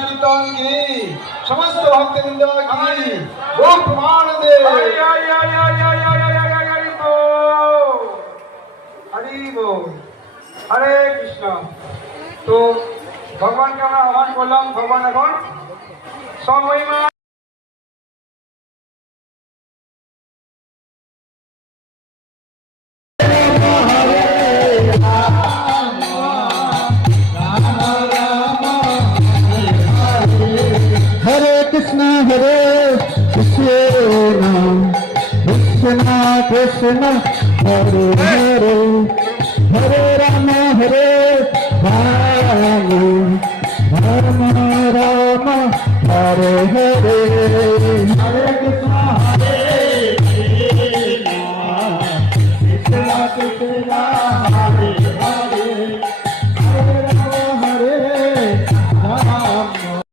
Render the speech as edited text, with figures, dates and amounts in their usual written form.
कीर्तन की समस्त भक्तवृंद की वो प्रमाण दे। हरि बोल। हरे कृष्ण। तो भगवान के আমরা আহ্বান করলাম, ভগবান এখন সমহিমা हरे कृष्ण कृष्ण कृष्ण हरे हरे हरे राम